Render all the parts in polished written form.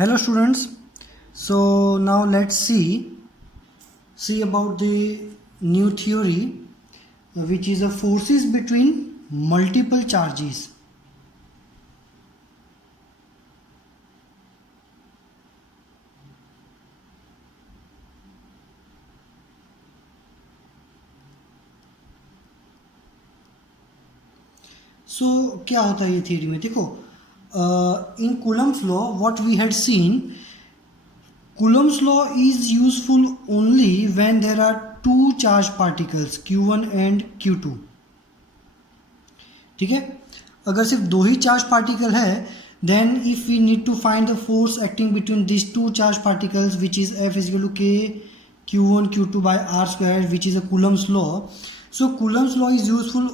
Hello students, so now let's see about the new theory which is a forces between multiple charges. So क्या होता है ये theory में, देखो in Coulomb's law what we had seen, Coulomb's law is useful only when there are two charged particles Q1 and Q2. ठीक है, अगर सिर्फ दो ही चार्ज पार्टिकल है then if we need to find the force acting between these two charged particles which is F is equal to K Q1 Q2 by R square which is a Coulomb's law. So Coulomb's law is useful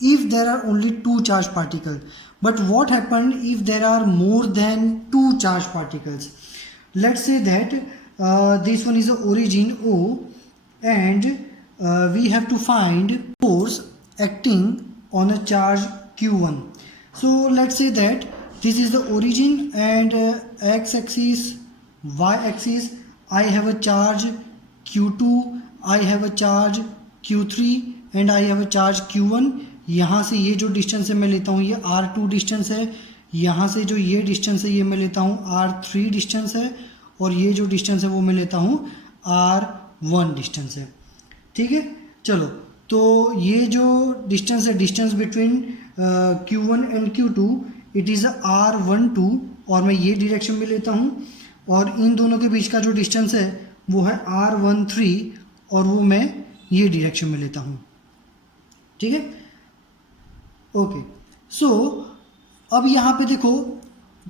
if there are only two charged particles. But what happened if there are more than two charged particles? Let's say that this one is the origin O and we have to find force acting on a charge Q1. So let's say that this is the origin and x-axis, y-axis, I have a charge Q2, I have a charge Q3 and I have a charge Q1. यहाँ से ये जो distance है मैं लेता हूँ ये R2 distance है, यहाँ से जो ये डिस्टेंस है ये मैं लेता हूँ R3 डिस्टेंस है और ये जो डिस्टेंस है वो मैं लेता हूँ R1 डिस्टेंस है. ठीक है, चलो तो ये जो डिस्टेंस है distance between Q1 and Q2 it is R12 और मैं ये डायरेक्शन में लेता हूँ और इन दोनों के बीच का जो डिस्टेंस है वो है R13 और वो मैं ये डायरेक्शन में लेता हूँ. ठीक है, ओके. सो अब यहाँ पे देखो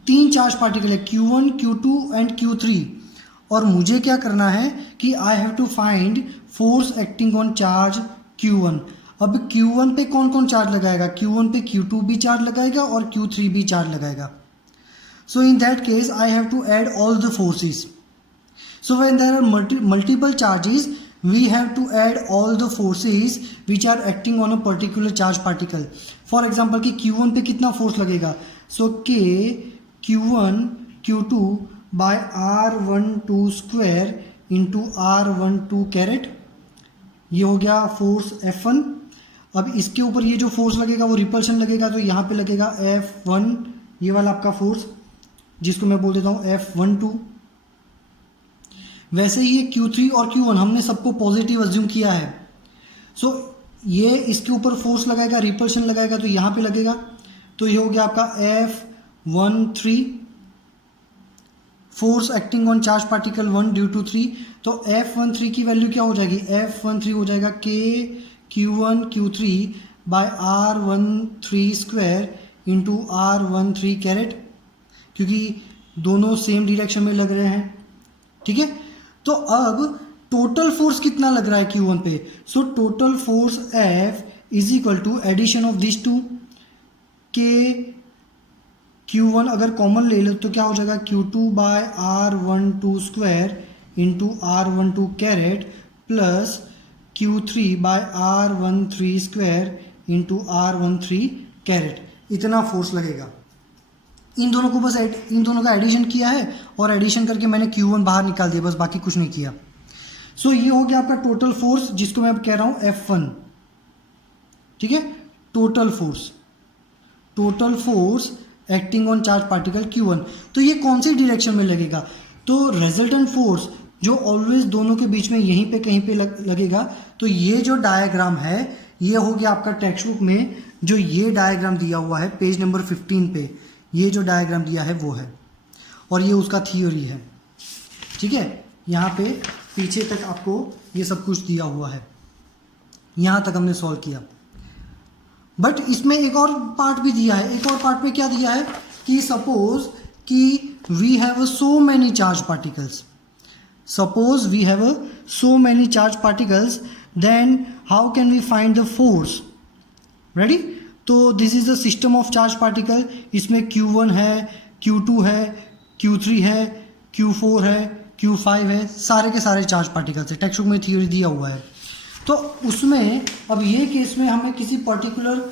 तीन चार्ज पार्टिकल है Q1, Q2 एंड Q3 और मुझे क्या करना है कि I have to find force acting on charge Q1. अब Q1 पे कौन कौन चार्ज लगाएगा? Q1 पे Q2 भी चार्ज लगाएगा और Q3 भी चार्ज लगाएगा. So in that case I have to add all the forces. So when there are multiple charges, we have to add all the forces which are acting on a particular charge particle. For example कि Q1 पे कितना force लगेगा? So K Q1 Q2 by R12 square into R12 caret, ये हो गया force F1. अब इसके ऊपर ये जो फोर्स लगेगा वो रिपल्शन लगेगा तो यहाँ पे लगेगा F1, ये वाला आपका फोर्स जिसको मैं बोल देता हूँ F12. वैसे ही ये Q3 और Q1 हमने सबको पॉजिटिव अज्यूम किया है. सो ये इसके ऊपर फोर्स लगाएगा, रिपल्शन लगाएगा तो यहाँ पे लगेगा तो ये हो गया आपका F13 force acting on charge particle 1 due to 3. तो F13 की वैल्यू क्या हो जाएगी? F13 हो जाएगा K Q1 Q3 by R13 square into R13 caret, क्योंकि दोनों सेम डायरेक्शन में लग रहे हैं. ठीक है, तो अब टोटल फोर्स कितना लग रहा है Q1 पे? So total force F is equal to addition of this two K Q1 अगर कॉमन ले लो तो क्या हो जाएगा? Q2 by R12 square into R12 caret plus Q3 by R13 square into R13 caret. इतना फोर्स लगेगा. इन दोनों को बस इन दोनों का एडिशन किया है और एडिशन करके मैंने Q1 बाहर निकाल दिया, बस बाकी कुछ नहीं किया. सो ये हो गया आपका टोटल फोर्स जिसको मैं अब कह रहा हूँ F1. ठीक है, total force acting on charge particle Q1. तो ये कौन सी डायरेक्शन में लगेगा? तो रेजल्टेंट फोर्स जो ऑलवेज दोनों के बीच में यहीं पे कहीं पे लगेगा. तो ये जो डायग्राम है ये हो गया आपका टेक्स्ट बुक में जो ये डायग्राम दिया हुआ है पेज नंबर 15 पे, ये जो डायग्राम दिया है वो है और ये उसका थियोरी है. ठीक है, यहाँ पे पीछे तक आपको ये सब कुछ दिया हुआ है, यहाँ तक हमने सॉल्व किया. बट इसमें एक और पार्ट भी दिया है. एक और पार्ट में क्या दिया है कि सपोज कि we have so many charge particles, then how can we find the force? Ready? तो this is the system of charge particle. इसमें Q1 है, Q2 है, Q3 है, Q4 है, Q5 है, सारे के सारे चार्ज पार्टिकल्स है. टेक्स्ट बुक में थ्योरी दिया हुआ है. तो उसमें अब ये केस में हमें किसी पर्टिकुलर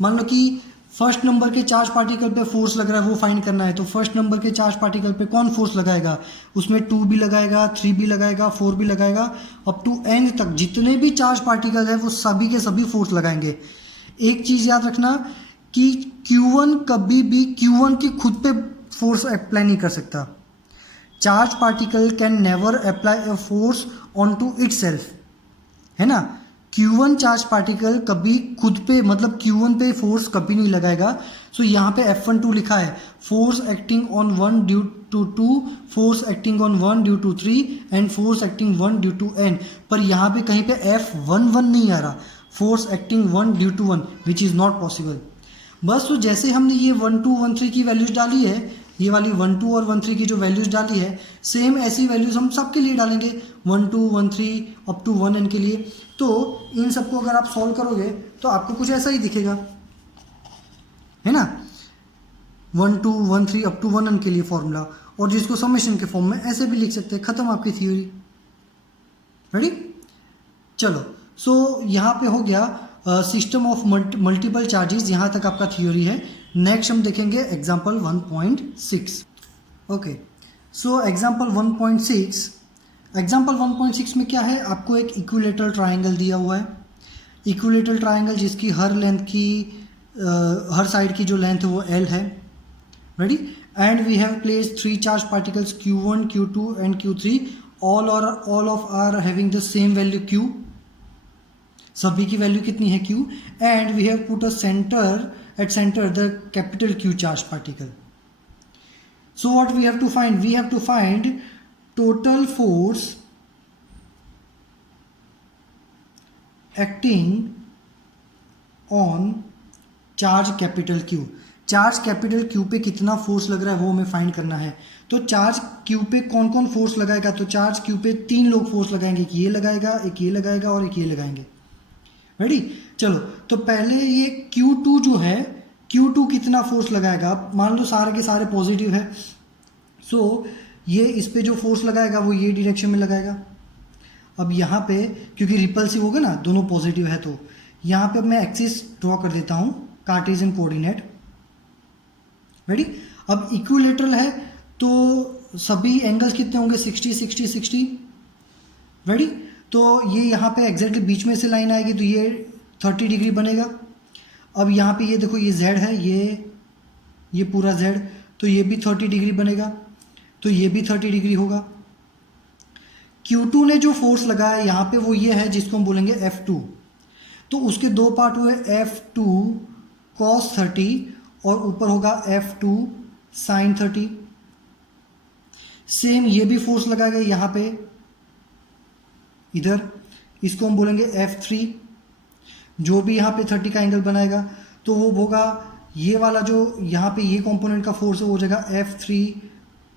मान लो कि फर्स्ट नंबर के चार्ज पार्टिकल पे फोर्स लग रहा है वो फाइंड करना है, तो फर्स्ट नंबर के चार्ज पार्टिकल पे कौन फोर्स लगाएगा, उसमें 2 भी लगाएगा, 3 भी लगाएगा, 4 भी लगाएगा, अप टू n तक जितने भी चार्ज पार्टिकल है वो सभी के सभी फोर्स लगाएंगे। एक चीज़ याद रखना कि Q1 कभी भी Q1 की खुद पे फोर्स अप्लाई नहीं कर सकता। Charge particle can never apply a force on to itself, है ना। Q1 चार्ज पार्टिकल कभी खुद पे मतलब Q1 पे फोर्स कभी नहीं लगाएगा। सो यहाँ पे F12 लिखा है, force acting on 1 due to 2, force acting on 1 due to 3 and force acting 1 due to n। पर यहाँ पे कहीं पे F11 नहीं आ रहा, force acting 1 due to 1, which is not possible. बस तो जैसे हमने ये 1 2 1 3 की वैल्यूज डाली है, ये वाली 1 2 और 1 3 की जो वैल्यूज डाली है, सेम ऐसी वैल्यूज हम सब के लिए डालेंगे 1 2 1 3 अप टू 1 n के लिए। तो इन सबको अगर आप सॉल्व करोगे तो आपको कुछ ऐसा ही दिखेगा, है ना। 1 2 1 3 अप टू 1 n के लिए फॉर्मूला, और जिसको समेशन के फॉर्म में ऐसे भी लिख सकते हैं। खत्म आपकी थ्योरी। रेडी, चलो। सो यहाँ पे हो गया सिस्टम ऑफ मल्टीपल चार्जेस, यहाँ तक आपका थ्योरी है। नेक्स्ट हम देखेंगे example 1.6। Okay, so example 1.6, example 1.6 में क्या है, आपको एक इक्विलेटरल ट्राइंगल दिया हुआ है। इक्विलेटरल ट्राइंगल जिसकी हर लेंथ की हर साइड की जो लेंथ है वो L है। Ready, and we have placed 3 charge particles Q1 Q2 and Q3, all of are having the same value Q, सभी की वैल्यू कितनी है Q, and we have put a centre the capital Q charge particle. So what we have to find, we have to find total force acting on charge capital Q। Charge capital Q पे कितना force लग रहा है वो हमें find करना है। तो चार्ज Q पे कौन कौन फोर्स लगाएगा, तो चार्ज Q पे 3 लोग फोर्स लगाएंगे, एक ये लगाएगा, एक ये लगाएगा और एक ये लगाएंगे। रेडी, चलो। तो पहले ये Q2 जो है, Q2 कितना फोर्स लगाएगा, मान लो सारे के सारे पॉजिटिव है। सो ये इस पे जो फोर्स लगाएगा वो ये डायरेक्शन में लगाएगा। अब यहाँ पे क्योंकि रिपल्सिव होगा ना, दोनों पॉजिटिव है, तो यहाँ पे अब मैं एक्सिस ड्रॉ कर देता हूँ, कार्टेशियन कोऑर्डिनेट। रेडी, अब इक्विलेटरल है तो सभी एंगल्स कितने होंगे, 60 60 60। रेडी, तो ये यहाँ पे एग्जैक्टली बीच में से लाइन आएगी तो ये 30 डिग्री बनेगा। अब यहाँ पे ये देखो, ये Z है, ये पूरा Z, तो ये भी 30 डिग्री बनेगा, तो ये भी 30 डिग्री होगा। Q2 ने जो फोर्स लगाया यहाँ पे वो ये है जिसको हम बोलेंगे F2, तो उसके दो पार्ट हुए, F2 cos 30 और ऊपर होगा F2 sin 30। सेम ये भी फोर्स लगाएगा यहाँ पे इधर, इसको हम बोलेंगे F3। जो भी यहाँ पे 30 का एंगल बनाएगा तो वो होगा ये वाला, जो यहाँ पे ये कंपोनेंट का फोर्स है वो हो जाएगा F3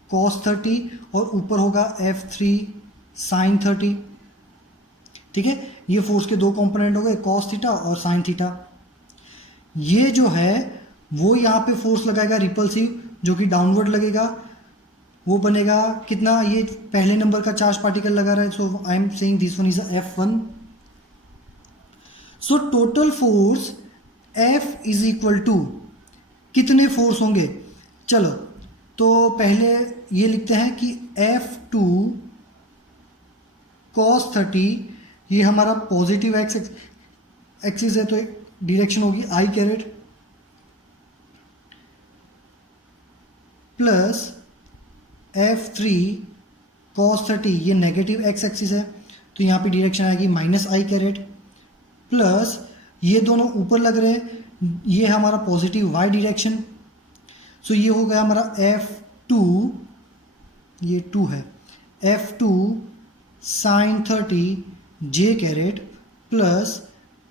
cos 30 और ऊपर होगा F3 sin 30। ठीक है, ये फोर्स के दो कंपोनेंट हो गए, cos थीटा और sin थीटा। ये जो है वो यहाँ पे फोर्स लगाएगा रिपल्सिव, जो कि डाउनवर्ड लगेगा, वो बनेगा कितना, ये पहले नंबर का चार्ज पार्टिकल लगा रहा है, so I am saying this one is F1। So total force F is equal to कितने फोर्स होंगे, चलो तो पहले ये लिखते हैं कि F2 cos 30, ये हमारा पॉजिटिव एक्सिस है तो डायरेक्शन होगी I carat, plus F3 cos 30, ये नेगेटिव एक्स एक्सिस है तो यहाँ पे डायरेक्शन आएगी माइनस I कैरेट, प्लस ये दोनों ऊपर लग रहे हैं, ये है हमारा पॉजिटिव Y डायरेक्शन। सो ये हो गया हमारा F2, ये 2 है, F2 sin 30 J caret plus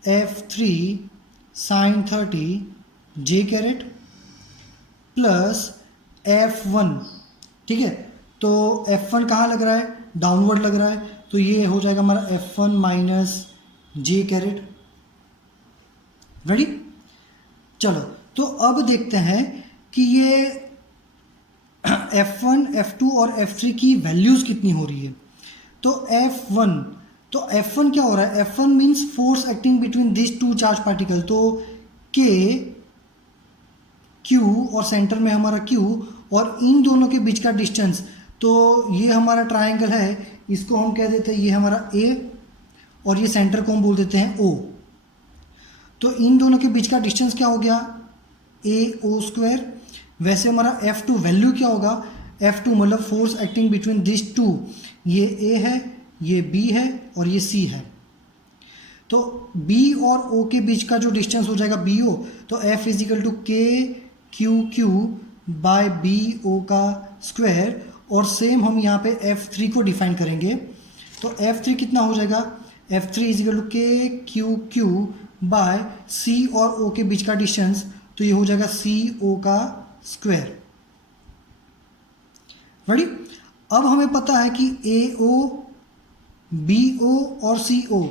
F3 sin 30 J caret plus F1। ठीक है, तो F1 कहाँ लग रहा है, डाउनवर्ड लग रहा है, तो ये हो जाएगा हमारा F1 minus J carat. Ready, चलो तो अब देखते हैं कि ये F1 F2 और F3 की वैल्यूज कितनी हो रही है। तो F1 क्या हो रहा है, F1 means force acting between this two charge particle, तो K Q और सेंटर में हमारा Q और इन दोनों के बीच का डिस्टेंस, तो ये हमारा ट्राइंगल है, इसको हम कह देते हैं ये हमारा A और ये सेंटर को हम बोल देते हैं O। तो इन दोनों के बीच का डिस्टेंस क्या हो गया, AO²। वैसे हमारा F2 वैल्यू क्या होगा, F2 मतलब force acting between this two, ये A है, ये B है और ये C है। तो B और O के बीच का जो डिस्टेंस हो जाएगा BO, तो F equal to KQQ by BO का स्क्वायर। और सेम हम यहाँ पे F3 को डिफाइन करेंगे, तो F3 कितना हो जाएगा, F3 equal to KQQ by C और O के बीच का डिस्टेंस, तो ये हो जाएगा CO का स्क्वायर। रेडी। अब हमें पता है कि AO, BO और CO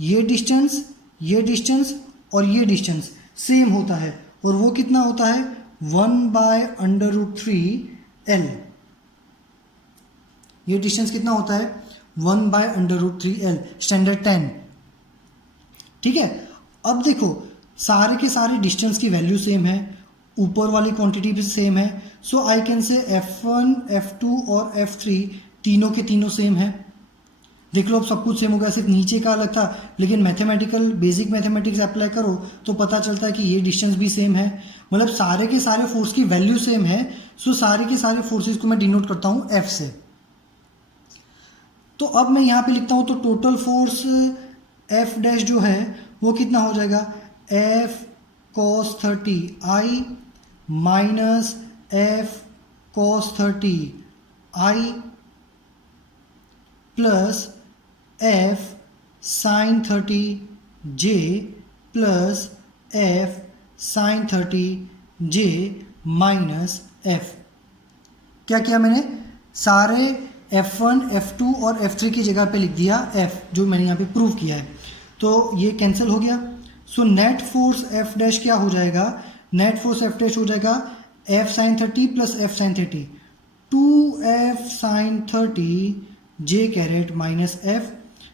ये डिस्टेंस और ये डिस्टेंस सेम होता है, और वो कितना होता है 1/√3L। ये डिस्टेंस कितना होता है 1/√3L, स्टैंडर्ड 10। ठीक है। अब देखो सारे के सारे डिस्टेंस की वैल्यू सेम है, ऊपर वाली क्वांटिटी भी सेम है, so I can say F1, F2 और F3 तीनों के तीनों सेम है। देख लो अब सब कुछ सेम हो गया, सिर्फ नीचे का अलग था, लेकिन मैथमेटिकल बेसिक मैथमेटिक्स अप्लाई करो तो पता चलता है कि ये डिस्टेंस भी सेम है, मतलब सारे के सारे फोर्स की वैल्यू सेम है। सो सारे के सारे फोर्सेस को मैं डिनोट करता हूँ F से। तो अब मैं यहाँ पे लिखता हूँ, तो टोटल फोर्स F डैश जो है वो कितना हो जाएगा, F cos 30 I minus F cos 30 I plus F sin 30 J plus F sin 30 J minus F। क्या किया मैंने, सारे F1, F2 और F3 की जगह पे लिख दिया F, जो मैंने यहाँ पे प्रूव किया है, तो ये कैंसिल हो गया। सो नेट फोर्स F डैश क्या हो जाएगा, नेट फोर्स F डैश हो जाएगा F sin 30 plus F sin 30, 2F sin 30 J caret minus F।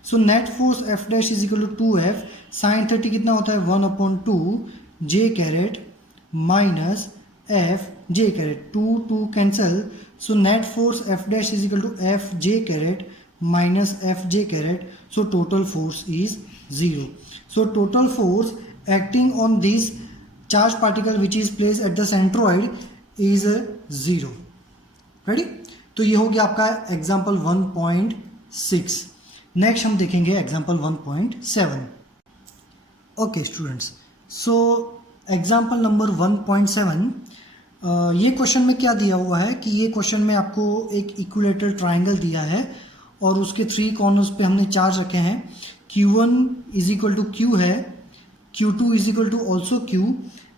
So net force F dash is equal to 2F sin 30 कितना होता है 1/2 J caret minus F J caret, 2 cancel. So net force F dash is equal to F J caret minus F J caret, so total force is 0। So total force acting on this charge particle which is place at the centroid is 0। Ready. तो ये हो गया आपका example 1.6। Next हम देखेंगे example 1.7। Okay students, so example number 1.7, ये question में क्या दिया हुआ है कि ये क्वेश्चन में आपको एक इक्विलेटरल ट्राइंगल दिया है और उसके 3 कॉर्नर्स पे हमने चार्ज रखे हैं। Q1 is equal to Q है, Q2 is equal to also Q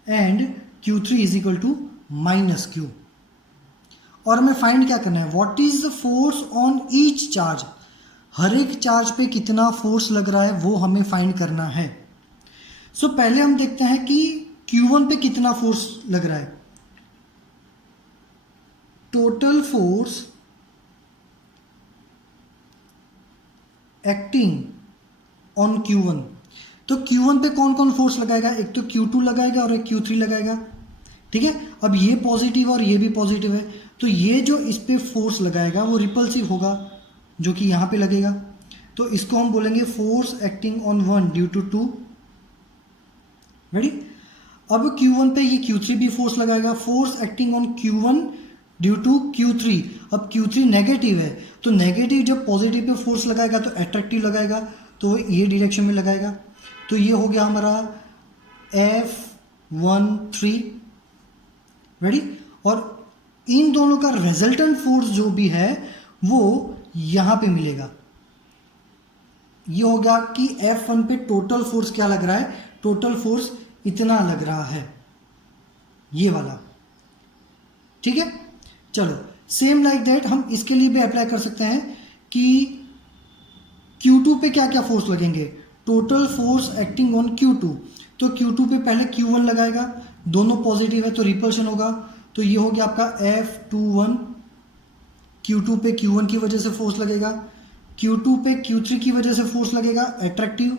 and Q3 is equal to minus Q। और हमें फाइंड क्या करना है, what is the force on each charge, हर एक चार्ज पे कितना फोर्स लग रहा है वो हमें फाइंड करना है। सो पहले हम देखते हैं कि Q1 पे कितना फोर्स लग रहा है। Total force acting on Q1, तो Q1 पे कौन कौन फोर्स लगाएगा, एक तो Q2 लगाएगा और एक Q3 लगाएगा। ठीक है। अब ये पॉजिटिव और ये भी पॉजिटिव है, तो ये जो इस पे फोर्स लगाएगा वो रिपल्सिव होगा, जो कि यहाँ पे लगेगा, तो इसको हम बोलेंगे force acting on 1 due to 2। Ready. अब Q1 पे ये Q3 भी फोर्स लगाएगा, force acting on Q1 due to Q3। अब Q3 नेगेटिव है, तो नेगेटिव जब पॉजिटिव पे फोर्स लगाएगा तो अट्रैक्टिव लगाएगा, तो ये डायरेक्शन में लगाएगा। तो ये हो गया हमारा F13। रेडी। और इन दोनों का रिजल्टेंट फोर्स जो भी है वो यहां पे मिलेगा। ये होगा कि F1 पे टोटल फोर्स क्या लग रहा है, टोटल फोर्स इतना लग रहा है, ये वाला। ठीक है। चलो सेम लाइक दैट हम इसके लिए भी अप्लाई कर सकते हैं कि Q2 पे क्या क्या फोर्स लगेंगे, total force acting on Q2। तो Q2 पे पहले Q1 लगाएगा, दोनों पॉजिटिव है तो रिपल्शन होगा, तो ये हो गया आपका F21। Q2 पे Q1 की वजह से फोर्स लगेगा, Q2 पे Q3 की वजह से फोर्स लगेगा अट्रैक्टिव,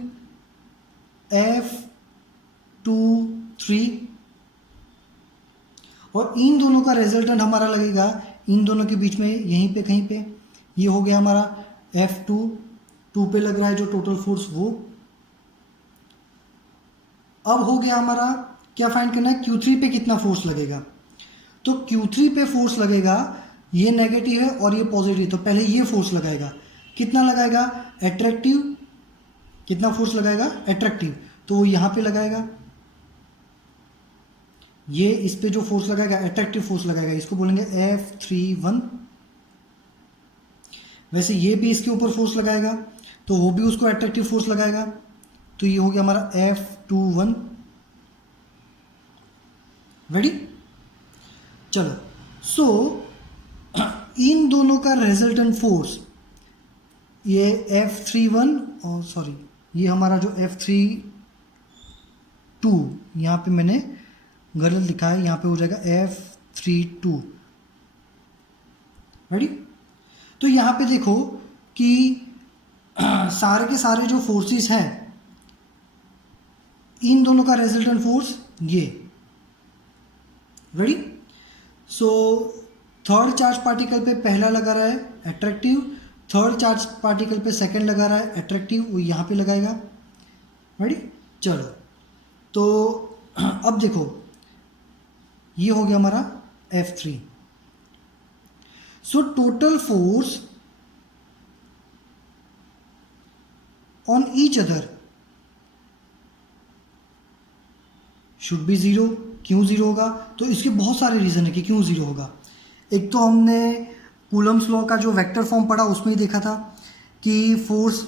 F23। और इन दोनों का रिजल्टेंट हमारा लगेगा इन दोनों के बीच में यहीं पे कहीं पे। ये हो गया हमारा F2, 2 पे लग रहा है जो टोटल फोर्स वो। अब हो गया हमारा क्या फाइंड करना है, Q3 पे कितना फोर्स लगेगा। तो Q3 पे फोर्स लगेगा, ये नेगेटिव है और ये पॉजिटिव, तो पहले ये फोर्स लगाएगा। कितना लगाएगा, एट्रैक्टिव। कितना फोर्स लगाएगा, एट्रैक्टिव, तो वो यहाँ पे लगाएगा। ये इस पे जो फोर्स लगाएगा एट्रैक्टिव फोर्स लगाएगा, इसको बोलेंगे F31। वैसे ये भी इसके ऊपर फोर्स लगाएगा तो वो भी उसको एट्रैक्टिव फोर्स लगाएगा, तो ये हो गया हमारा F21। रेडी, चलो। सो इन दोनों का रिजल्टेंट फोर्स ये F31 और सॉरी ये हमारा जो F32, यहाँ पे मैंने गलत लिखा है, यहाँ पे हो जाएगा F32। रेडी, तो यहाँ पे देखो कि सारे के सारे जो फोर्सेस हैं इन दोनों का रिजल्टेंट फोर्स ये। Ready, so third charge particle पे पहला लगा रहा है एट्रैक्टिव, थर्ड चार्ज पार्टिकल पे सेकंड लगा रहा है एट्रैक्टिव, वो यहाँ पे लगाएगा। रेडी, चलो। तो अब देखो ये हो गया हमारा F3। So total force on each other should be zero. क्यों जीरो होगा, तो इसके बहुत सारे रीजन है कि क्यों जीरो होगा। एक तो हमने कूलम्स लॉ का जो वेक्टर फॉर्म पढ़ा उसमें ही देखा था कि फोर्स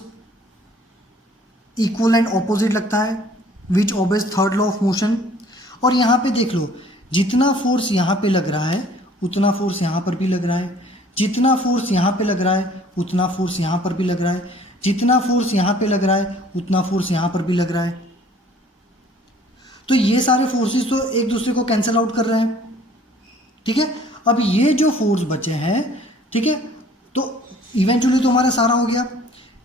इक्वल एंड ऑपोजिट लगता है which obeys third law of motion. और यहाँ पे देख लो, जितना फोर्स यहाँ पे लग रहा है उतना फोर्स यहाँ पर भी लग रहा है, जितना फोर्स यहाँ पे लग रहा है उतना फोर्स यहाँ पर भी लग रहा है, जितना फोर्स यहाँ पे लग रहा है उतना फोर्स यहाँ पर भी लग रहा है। तो ये सारे फोर्सेस तो एक दूसरे को कैंसिल आउट कर रहे हैं, ठीक है। अब ये जो फोर्स बचे हैं, ठीक है, तो इवेंचुअली तो हमारा सारा हो गया।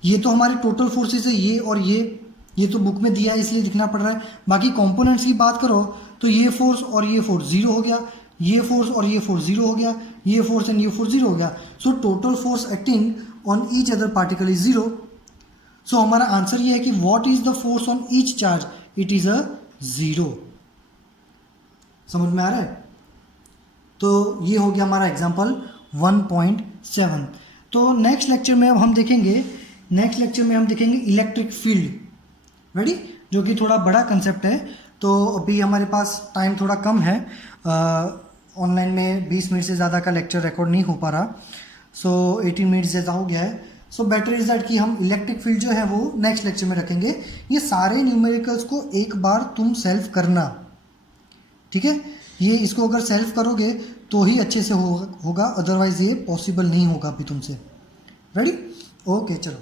ये तो हमारे टोटल फोर्सेस है, ये और ये तो बुक में दिया है इसलिए लिखना पड़ रहा है। बाकी कंपोनेंट्स की बात करो तो ये फोर्स और ये फोर्स जीरो हो गया, ये फोर्स और ये फोर्स जीरो हो गया, ये फोर्स एंड ये फोर्स जीरो हो गया। So total force acting on each other particle is zero. सो हमारा आंसर ये है कि what is the force on each charge, it is a zero. समझ में आ रहा है। तो ये हो गया हमारा एग्जाम्पल 1.7। तो नेक्स्ट लेक्चर में अब हम देखेंगे, इलेक्ट्रिक फील्ड। रेडी, जो कि थोड़ा बड़ा कंसेप्ट है। तो अभी हमारे पास टाइम थोड़ा कम है, ऑनलाइन में 20 मिनट से ज़्यादा का लेक्चर रिकॉर्ड नहीं हो पा रहा, सो 18 मिनट ज़्यादा हो गया है। सो बेटर इज़ दैट कि हम इलेक्ट्रिक फील्ड जो है वो नेक्स्ट लेक्चर में रखेंगे। ये सारे न्यूमेरिकल्स को एक बार तुम सेल्फ करना, ठीक है। ये इसको अगर सेल्फ करोगे तो ही अच्छे से होगा, अदरवाइज ये पॉसिबल नहीं होगा अभी तुमसे। रेडी, ओके, चलो।